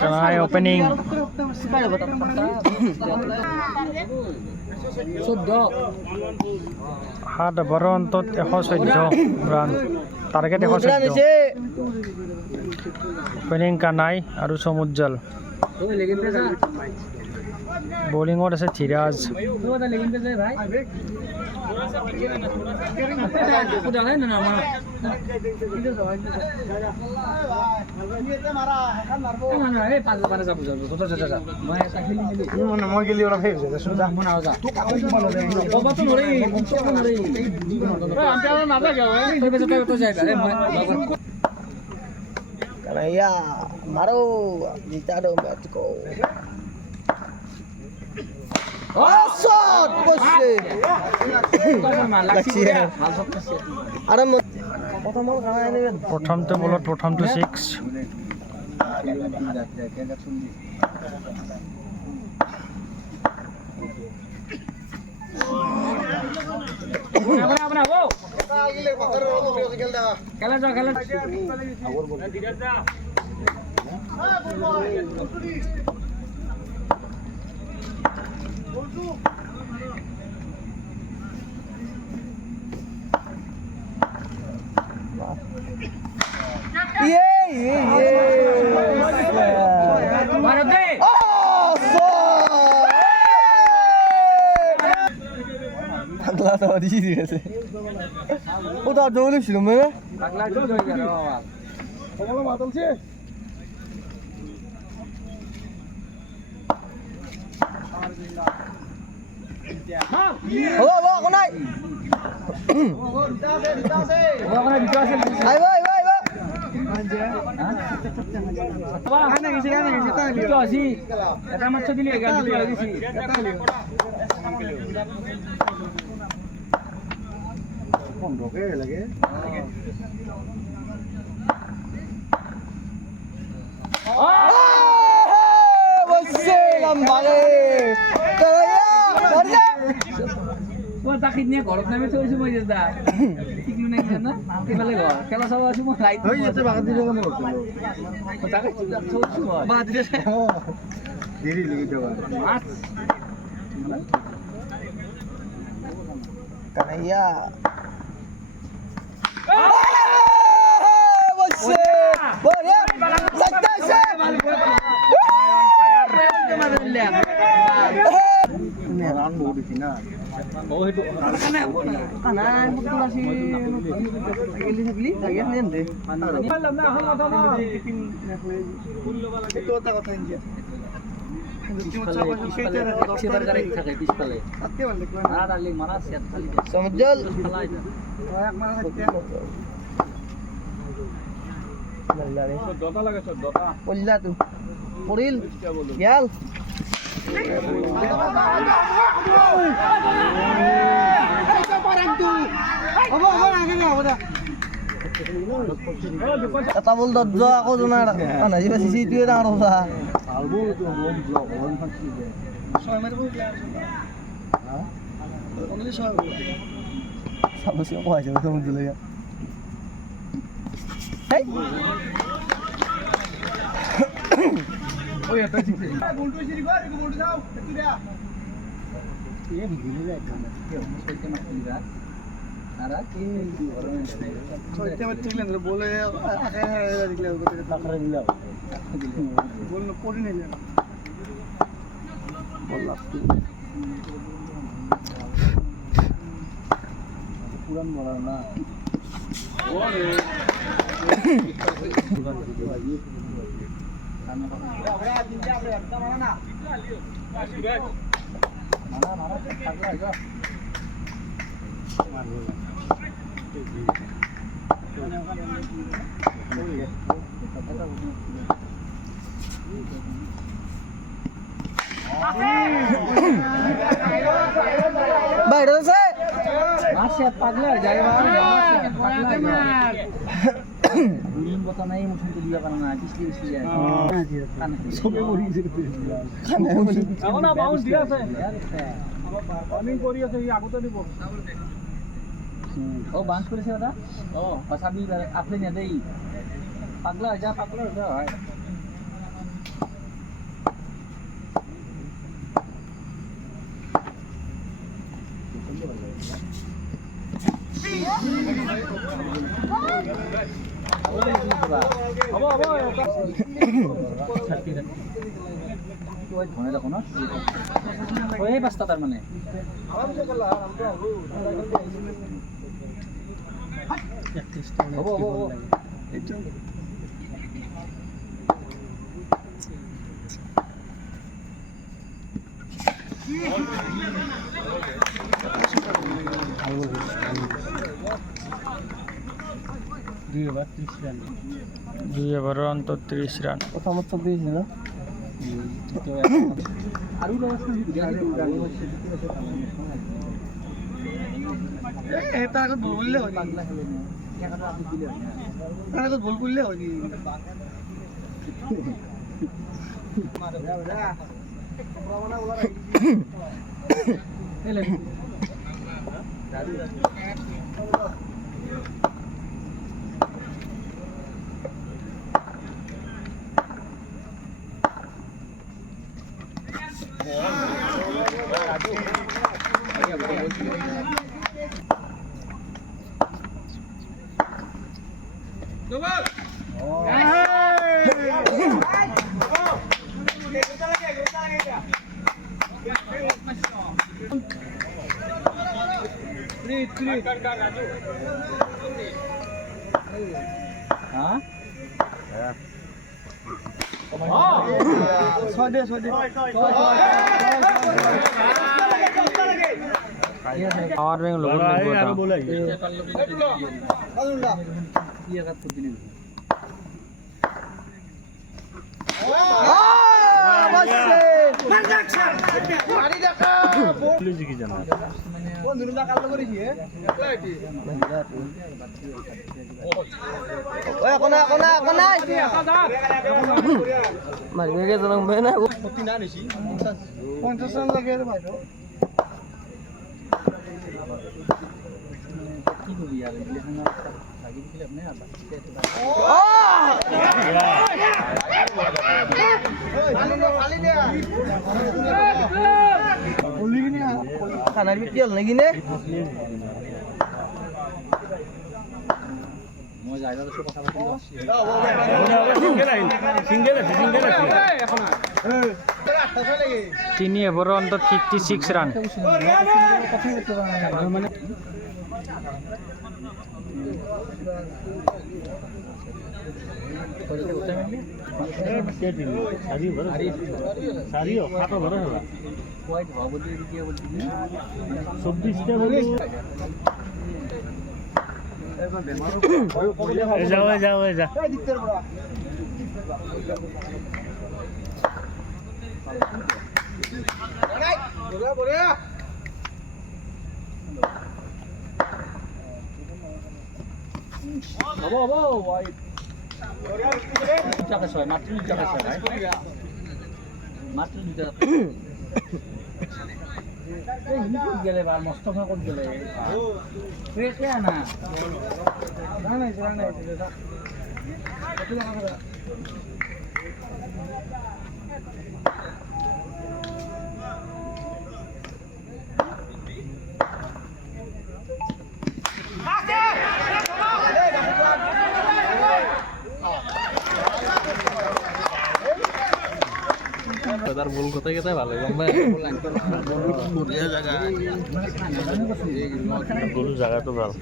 Kanai opening. 7 over অন্তত 114 run target 114 opening কানাই আৰু সমুজ্জল বোলিংত আছে Siraj Kanaya, Maro, Gitado, Matiko. Shot! Push! প্ৰথমটো বলত প্ৰথমটো 6 Agla tadi sih dia sih. Oh tak ada oleh sih mana? Agla tu tu ya awal. Kalau matal sih. Oh, aku naik. Ayo, ayo, ayo. Itu sih. Kita macam ni agak itu lagi sih. Pondok lagi. takitnya korok nabi tuh semua jadi dah. Tiklu naik sana, kita lagi. Kalau sama semua lain. Oh iya, coba kan tidak kamu. Takut juga semua. Bahat dia. Diri lagi coba. Mas. Kanaya. Wase. Boleh. Santai sih. Meran mau di sini. Oh itu. Kanan betul sih. Gili lagi nanti. Malam dah hal apa mah. Itu tak kata dia. Samjal. Dota lagi dota. Polla tu. Poril. Yal. Kata bol dodjo aku tu nak. Mana sih masih situ ya nak rosa. Albu tu bol blok on fakir je. Soal mana bol? Hah? Only soal. Sama siapa aja betul betul ya. Hey. Oh ya tadi. Buntu sini gua, aku buntu jauh. Itu dia. Iya begini lah kan. Ya, mesti mati dah. Nara ke orang So itu macam ni lah boleh akhirnya dikira aku tak takran gila. boleh pun ni je. Boleh tu. Puran malah na. Baik, dah selesai. Masih pagla jaga pagla. Belum kota naik mungkin tu dia kan ngaji sih ya. Kan sobe bori sih tu. Aku nak bounce dia sih. Running koriya sih aku tu dibo. Oh bounce koriya sih ada? Oh, pasabi apne nya dei. পাগলা হয়ে যা হয় ধনে দেখো না ওই বাস্তা তার মানে দুই ওভার অন্তত 30 রান প্রথমত দিয়েছি না আরো এটা আগত ভুল বললে হয় আগত ভুল বললে হয় হ্যাঁ ছয় দে পাওয়ার ব্যাংক লোক পঞ্চাশ রান লাগে ভাই কি করবি আর লাগি দিলে আপনি আর খানার বিক্রি হল নাকি নে মই যাই দাদা কথা বলছি তিনি ওভার অন্তত 56 রান মানে গেলে বা মস্ত করে গেলে না তার ভুল কোথায় কোথায় ভালো ভুল জায়গা তো ভালো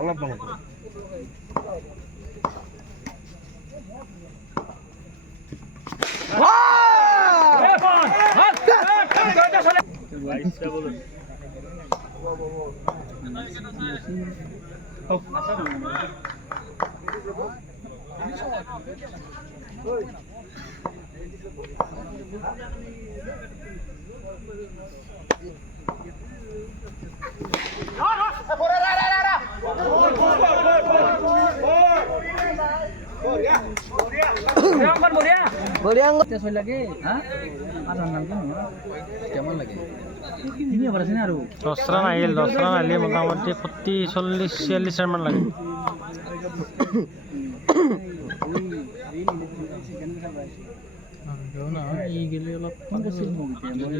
অলপ বঢ়িয়া এতিয়া চলি লাগে হা আর নাম কেমন লাগে তিনি ওভার আছে না আর 10 রান আহিল 10 রান আহিলে মোটামুটি 40 40 46 রান মান লাগে ই গেলে অলপ